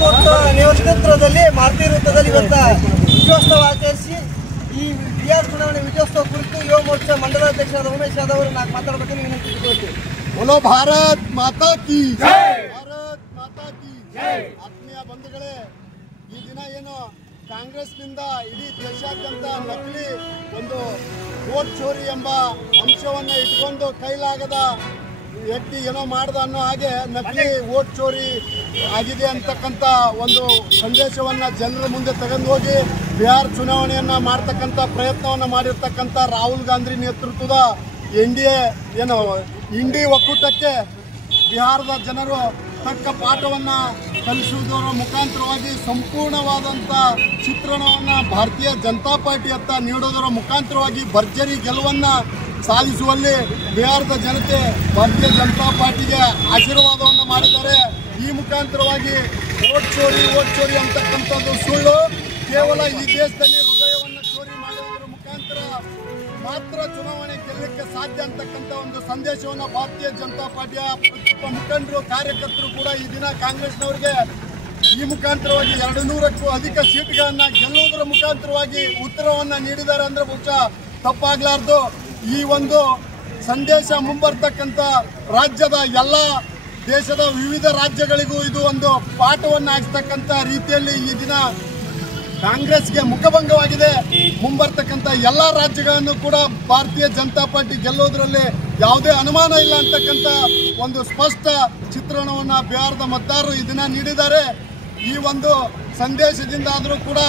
ಮಹೋತ್ಸವ ನೇತೃತ್ವದಲ್ಲಿ ಮಾರುತಿ ವೃತ್ತದಲ್ಲಿ ಇವತ್ತು ವಿಜಯೋತ್ಸವ ಆಚರಿಸಿ ಈ ಬಿಹಾರ್ ಚುನಾವಣೆ ವಿಜಯೋತ್ಸವ ಕುರಿತು ಯುವ ಮೋರ್ಚಾ ಮಂಡಲಾಧ್ಯಕ್ಷರಾದ ಉಮೇಶ್ ಯಾದವ್ ಅವರು ನಾನು ಮಾತಾಡಬೇಕು ವಿನಂತಿಸಿಕೊಳ್ತೀವಿ. बोलो भारत माता की जय, भारत माता की जय. ಆತ್ಮೀಯ ಬಂಧುಗಳೇ, ಈ ದಿನ ಏನು ಕಾಂಗ್ರೆಸ್ನಿಂದ ಇಡೀ ದೇಶಾದ್ಯಂತ ನಕಲಿ ಒಂದು ವೋಟ್ ಚೋರಿ ಎಂಬ ಅಂಶವನ್ನು ಇಟ್ಕೊಂಡು ಕೈಲಾಗದ ವ್ಯಕ್ತಿ ಏನೋ ಮಾಡ್ದ ಅನ್ನೋ ಹಾಗೆ ನಕಲಿ ವೋಟ್ ಚೋರಿ ಆಗಿದೆ ಅಂತಕ್ಕಂಥ ಒಂದು ಸಂದೇಶವನ್ನು ಜನರ ಮುಂದೆ ತಗೊಂಡು ಹೋಗಿ ಬಿಹಾರ್ ಚುನಾವಣೆಯನ್ನು ಮಾಡ್ತಕ್ಕಂಥ ಪ್ರಯತ್ನವನ್ನು ಮಾಡಿರ್ತಕ್ಕಂಥ ರಾಹುಲ್ ಗಾಂಧಿ ನೇತೃತ್ವದ NDA ಏನು ಇಂಡಿ ಒಕ್ಕೂಟಕ್ಕೆ ಬಿಹಾರದ ಜನರು ತಕ್ಕ ಪಾಠವನ್ನು ಕಲಿಸುವುದರ ಮುಖಾಂತರವಾಗಿ ಸಂಪೂರ್ಣವಾದಂಥ ಚಿತ್ರಣವನ್ನು ಭಾರತೀಯ ಜನತಾ ಪಾರ್ಟಿಯತ್ತ ನೀಡೋದರ ಮುಖಾಂತರವಾಗಿ ಭರ್ಜರಿ ಗೆಲುವನ್ನು ಸಾಧಿಸುವಲ್ಲಿ ಬಿಹಾರದ ಜನತೆ ಭಾರತೀಯ ಜನತಾ ಪಾರ್ಟಿಗೆ ಆಶೀರ್ವಾದವನ್ನು ಮಾಡಿದ್ದಾರೆ. ಈ ಮುಖಾಂತರವಾಗಿ ವೋಟ್ ಚೋರಿ ಅಂತಕ್ಕಂಥದ್ದು ಸುಳ್ಳು. ಕೇವಲ ಈ ದೇಶದಲ್ಲಿ ಹೃದಯವನ್ನು ಚೋರಿ ಮಾಡುವುದರ ಮುಖಾಂತರ ಮಾತ್ರ ಚುನಾವಣೆ ಗೆಲ್ಲಕ್ಕೆ ಸಾಧ್ಯ ಅಂತಕ್ಕಂಥ ಒಂದು ಸಂದೇಶವನ್ನು ಭಾರತೀಯ ಜನತಾ ಪಾರ್ಟಿಯ ಪ್ರತಿಯೊಬ್ಬ ಮುಖಂಡರು ಕಾರ್ಯಕರ್ತರು ಕೂಡ ಈ ದಿನ ಕಾಂಗ್ರೆಸ್ನವರಿಗೆ ಈ ಮುಖಾಂತರವಾಗಿ 200ಕ್ಕೂ ಅಧಿಕ ಸೀಟ್ಗಳನ್ನು ಗೆಲ್ಲುವುದರ ಮುಖಾಂತರವಾಗಿ ಉತ್ತರವನ್ನು ನೀಡಿದ್ದಾರೆ ಅಂದರೆ ಬಹುಶಃ ತಪ್ಪಾಗಲಾರ್ದು. ಈ ಒಂದು ಸಂದೇಶ ಮುಂಬರ್ತಕ್ಕಂಥ ರಾಜ್ಯದ ಎಲ್ಲ ದೇಶದ ವಿವಿಧ ರಾಜ್ಯಗಳಿಗೂ ಇದು ಒಂದು ಪಾಠವನ್ನು ಹಾಕ್ತಕ್ಕಂಥ ರೀತಿಯಲ್ಲಿ ಈ ದಿನ ಕಾಂಗ್ರೆಸ್ಗೆ ಮುಖಭಂಗವಾಗಿದೆ. ಮುಂಬರ್ತಕ್ಕಂಥ ಎಲ್ಲ ರಾಜ್ಯಗಳನ್ನು ಕೂಡ ಭಾರತೀಯ ಜನತಾ ಪಾರ್ಟಿ ಗೆಲ್ಲೋದ್ರಲ್ಲಿ ಯಾವುದೇ ಅನುಮಾನ ಇಲ್ಲ ಅಂತಕ್ಕಂಥ ಒಂದು ಸ್ಪಷ್ಟ ಚಿತ್ರಣವನ್ನು ಬಿಹಾರದ ಮತದಾರರು ಈ ದಿನ ನೀಡಿದ್ದಾರೆ. ಈ ಒಂದು ಸಂದೇಶದಿಂದ ಆದರೂ ಕೂಡ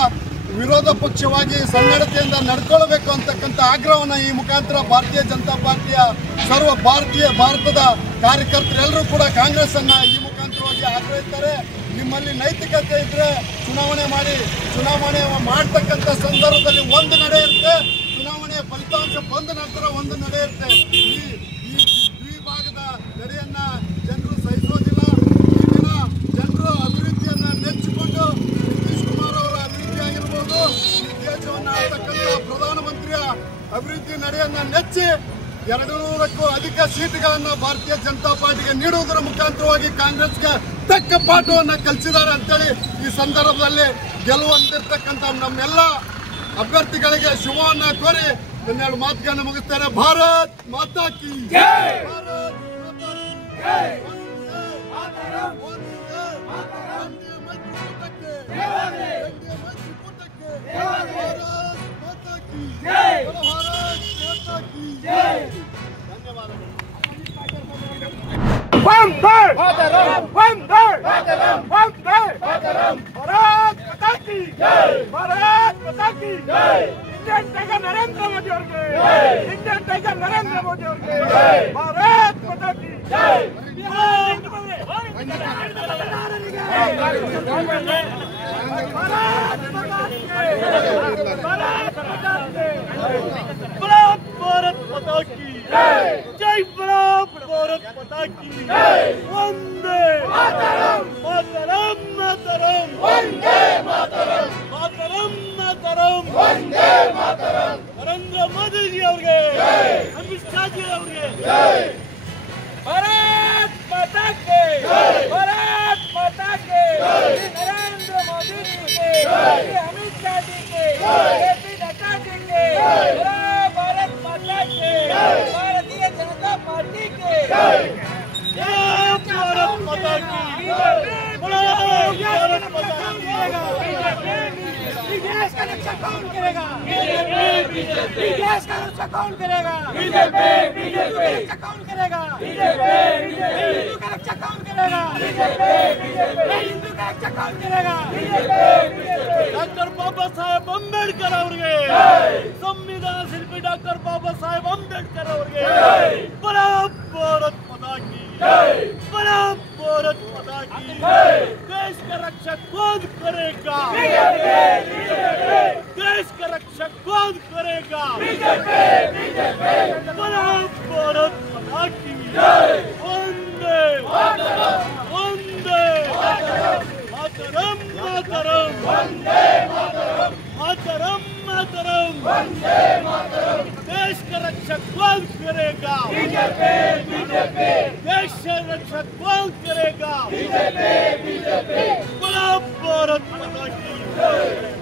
ವಿರೋಧ ಪಕ್ಷವಾಗಿ ಸನ್ನಡತೆಯಿಂದ ನಡ್ಕೊಳ್ಬೇಕು ಅಂತಕ್ಕಂಥ ಆಗ್ರಹವನ್ನು ಈ ಮುಖಾಂತರ ಭಾರತೀಯ ಜನತಾ ಪಾರ್ಟಿಯ ಸರ್ವ ಭಾರತದ ಕಾರ್ಯಕರ್ತರೆಲ್ಲರೂ ಕೂಡ ಕಾಂಗ್ರೆಸ್ ಅನ್ನ ಈ ಮುಖಾಂತರವಾಗಿ ಆಗ್ರಹಿಸ್ತಾರೆ. ನಿಮ್ಮಲ್ಲಿ ನೈತಿಕತೆ ಇದ್ರೆ ಚುನಾವಣೆ ಮಾಡ್ತಕ್ಕಂಥ ಸಂದರ್ಭದಲ್ಲಿ ಒಂದು ನಡೆ ಇರುತ್ತೆ, ಚುನಾವಣೆಯ ಫಲಿತಾಂಶ ಬಂದ ನಂತರ ಒಂದು ನಡೆ ಇರುತ್ತೆ. ಈ ದ್ವಿಭಾಗದ ನಡೆಯನ್ನ ಜನರು ಸಹಿಸೋದಿಲ್ಲ. ಈ ದಿನ ಜನರು ಅಭಿವೃದ್ಧಿಯನ್ನ ನೆಚ್ಚಿಕೊಂಡು ನಿತೀಶ್ ಕುಮಾರ್ ಅವರ ಅಭಿವೃದ್ಧಿ ಆಗಿರ್ಬೋದು, ಈ ದೇಶವನ್ನು ಆಳ್ತಕ್ಕಂಥ ಪ್ರಧಾನಮಂತ್ರಿಯ ಅಭಿವೃದ್ಧಿ ನಡೆಯನ್ನ ನೆಚ್ಚಿ 200ಕ್ಕೂ ಅಧಿಕ ಸೀಟ್ಗಳನ್ನು ಭಾರತೀಯ ಜನತಾ ಪಾರ್ಟಿಗೆ ನೀಡುವುದರ ಮುಖಾಂತರವಾಗಿ ಕಾಂಗ್ರೆಸ್ಗೆ ತಕ್ಕ ಪಾಠವನ್ನು ಕಲಿಸಿದ್ದಾರೆ ಅಂತೇಳಿ ಈ ಸಂದರ್ಭದಲ್ಲಿ ಗೆಲುವಂತಿರ್ತಕ್ಕಂಥ ನಮ್ಮೆಲ್ಲ ಅಭ್ಯರ್ಥಿಗಳಿಗೆ ಶುಭವನ್ನ ಕೋರಿ ಇನ್ನೆರಡು ಮಾತುಗಳನ್ನು ಮುಗಿಸ್ತಾರೆ. ಭಾರತ್ ಮಾತಾ ಕಿ ಜೈ, ಭಾರತ್ ಮಾತಾ ಕಿ ಜೈ, Indian tiger Narendra Modi Indian tiger Narendra Modi Bharat माता की जय. भारत माता की जय, भारत माता की वंदे मातरम, मातरम मातरम, वंदे मातरम, मातरम मातरम, वंदे मातरम. नरेंद्र मोदी जी ಅವರಿಗೆ, ಅಮಿತ್ ಶಾ ಜಿ ಅವರಿಗೆ भारत माता की जय, भारत माता की जय, नरेंद्र मोदी जी के, अमित शाह जी के, जेपी नड्डा जी के, भारत माता की, भारतीय जनता पार्टी के भारत माता की भारत माता की देश का रक्षा कौन करेगा? बीजेपी. देश का रक्षा कौन करेगा? बीजेपी. रक्षा कौन करेगा? हिंदू का रक्षा कौन करेगा? हिंदू का रक्षा कौन करेगा? डॉक्टर बाबा साहेब अंबेडकर ಅವರಿಗೆ, ಸಂವಿಧಾನ ಶಿಲ್ಪಿ ಡಾಕ್ಟರ್ ಬಾಬಾ ಸಾಹೇಬ್ ಅಂಬೇಡ್ಕರ್ ಅವರಿಗೆ भारत माता की जय, भारत माता की जय. देश का रक्षा कौन करेगा? देश का रक्षा कौन करेगा? भारत माता की जय. वंदे मातरम, वंदे मातरम, मातरम, वंदे मातरम, मातरम मातरम, वंदे मातरम. देश का रक्षा कौन करेगा? बीजेपी. देश का रक्षा कौन करेगा? बीजेपी. ಭಾರತ್ ಮಾತಾ ಕಿ ಜೈ.